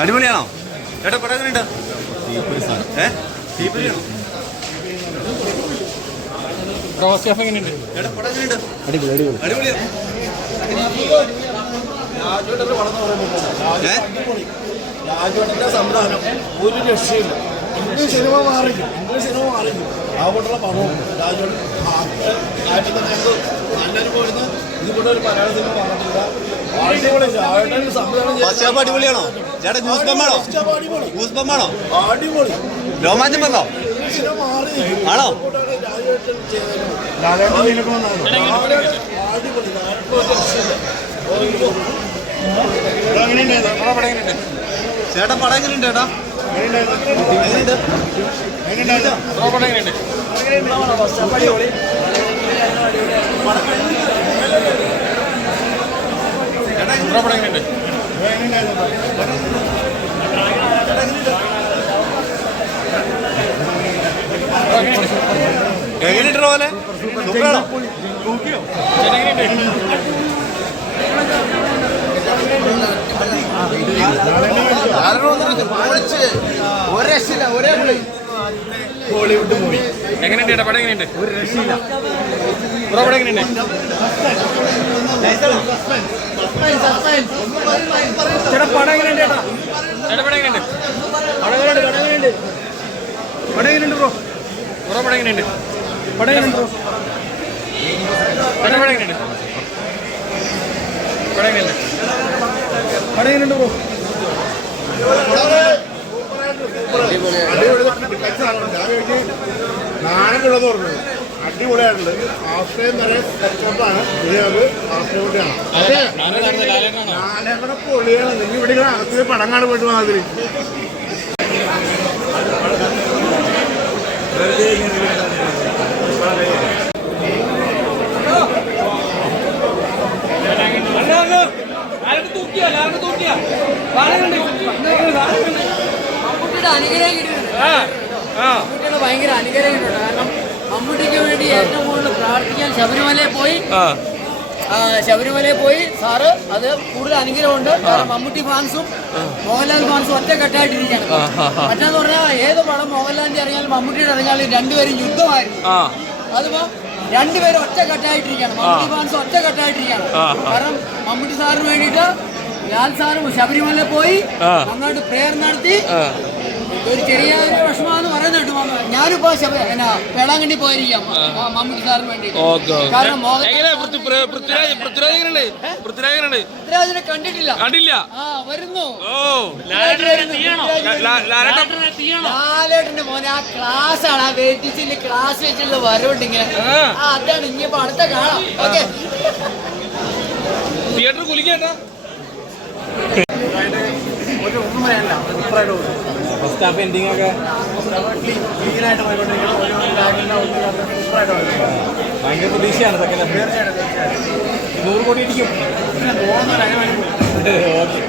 അടിപൊളിയാണോ ചേട്ടാ? പടം എങ്ങനെയുണ്ട്? രാജുവേട്ടന്റെ സംവിധാനം ഒരു രക്ഷയില്ല. ഇംഗ്ലീഷ് സിനിമ മാറിക്കും, ആ കൂട്ടുള്ള പടവും രാജുവേട്ടൻ ആയിട്ട് തന്നെ ഞങ്ങൾക്ക് നല്ലൊരു പോയിരുന്ന് ഇതുകൊണ്ട് ഒരു മലയാള സിനിമ പറഞ്ഞിട്ടില്ല. അടിപൊളി രാജുവേട്ടൻ്റെ സംവിധാനം. അടിപൊളിയാണോ ചേട്ടാ? ഗൂസ്ബമ്പാണോ? അടിപൊളി രോമാഞ്ചം വന്നോ? സിനിമ മാറി ആണോ? രാജുവേട്ടൻ ചെയ്തത് അടിപൊളി. ചേട്ടാ പടം എങ്ങനെയുണ്ട് ചേട്ടാ? എങ്ങനെയുണ്ട്? എങ്ങനെയുണ്ടോ പോലെ സൂപ്പറാണോ? ഹോളിവുഡ് മൂവി എങ്ങനെയുണ്ട് ചേട്ടാ? പടം എങ്ങനെയുണ്ട്? ഒരു രക്ഷയില്ല. പടം എങ്ങനെയുണ്ട്? ചേട്ടാ പടം എങ്ങനെയുണ്ട്? ചേട്ടാ ചേട്ടാ പടം എങ്ങനെയുണ്ട്? പടം എങ്ങനെയുണ്ട്? പടം എങ്ങനെയുണ്ട് ബ്രോ? പടം എങ്ങനെയുണ്ട്? പടം എങ്ങനെയുണ്ട് ബ്രോ? പടം എങ്ങനെയുണ്ട്? പടം എങ്ങനെയുണ്ട്? പടം എങ്ങനെയുണ്ട് ബ്രോ? നാണങ്ങളുള്ളത് പറഞ്ഞത് അടിപൊളിയായിട്ടുണ്ട്. ആശ്രയം വരെ കച്ചവടമാണ്. ഇതിനകത്ത് ആശ്രയം നാലങ്ങളുടെ പൊളിയാണ്. നിങ്ങൾ ഇവിടെ അകത്ത് പടങ്ങാട് പോയിട്ട് മാതിരി അനുഗ്രഹം കിട്ടിയിട്ടുണ്ട്. ഭയങ്കര അനുഗ്രഹം കിട്ടുന്നുണ്ട്. കാരണം മമ്മൂട്ടിക്ക് വേണ്ടി ഏറ്റവും കൂടുതൽ പ്രാർത്ഥിക്കാൻ ശബരിമലയിൽ പോയി സാറ് അത് കൂടുതൽ അനുഗ്രഹമുണ്ട്. കാരണം മമ്മൂട്ടി ഫാൻസും മോഹൻലാൽ ഫാൻസും ഒറ്റക്കെട്ടായിട്ടിരിക്കുകയാണ്. മറ്റേന്ന് പറഞ്ഞാൽ ഏത് പടം മോഹൻലാലിന്റെ ഇറങ്ങിയാലും മമ്മൂട്ടിയുടെ ഇറങ്ങിയാലും രണ്ടുപേരും യുദ്ധമായിരുന്നു. അതിപ്പോ രണ്ടുപേരും ഒറ്റക്കെട്ടായിട്ടിരിക്കുകയാണ്. മമ്മൂട്ടി ഫാൻസ് ഒറ്റക്കെട്ടായിട്ടിരിക്കുകയാണ്. കാരണം മമ്മൂട്ടി സാറിന് വേണ്ടിയിട്ട് ലാൽ സാറും ശബരിമലയിൽ പോയി അങ്ങോട്ട് പ്രേയർ നടത്തി. ഒരു ചെറിയ വിഷമാന്ന് പറയുന്നുണ്ട്. ഞാനിപ്പോ വേളാങ്കണ്ണി പോയിരിക്കാം മമ്മൂട്ടി സാറിന് വേണ്ടി. കാരണം പൃഥ്വിരാജിനെ കണ്ടിട്ടില്ല. വരുന്നു ലാലേട്ടന്റെ മോനെ ആ ക്ലാസ് ആണ്. ആ വെയിറ്റിച്ചില് ക്ലാസ് വെച്ചുള്ള വരവുണ്ട് ഇങ്ങനെ. അതാണ് ഇനിയിപ്പോ അടുത്ത കാണാം. ഓക്കെ തിയേറ്റർ കുലിക്കേട്ടാ. ഒന്നും പറയാനില്ല. ഫസ്റ്റ് ഹാഫ് എൻഡിങ് ഒക്കെ ക്ലീനായിട്ട് ഭയങ്കര പ്രതീക്ഷയാണ്. സെക്കൻഡ് ഹാഫ് 100 കോടി ഇടിക്കും. ഓക്കെ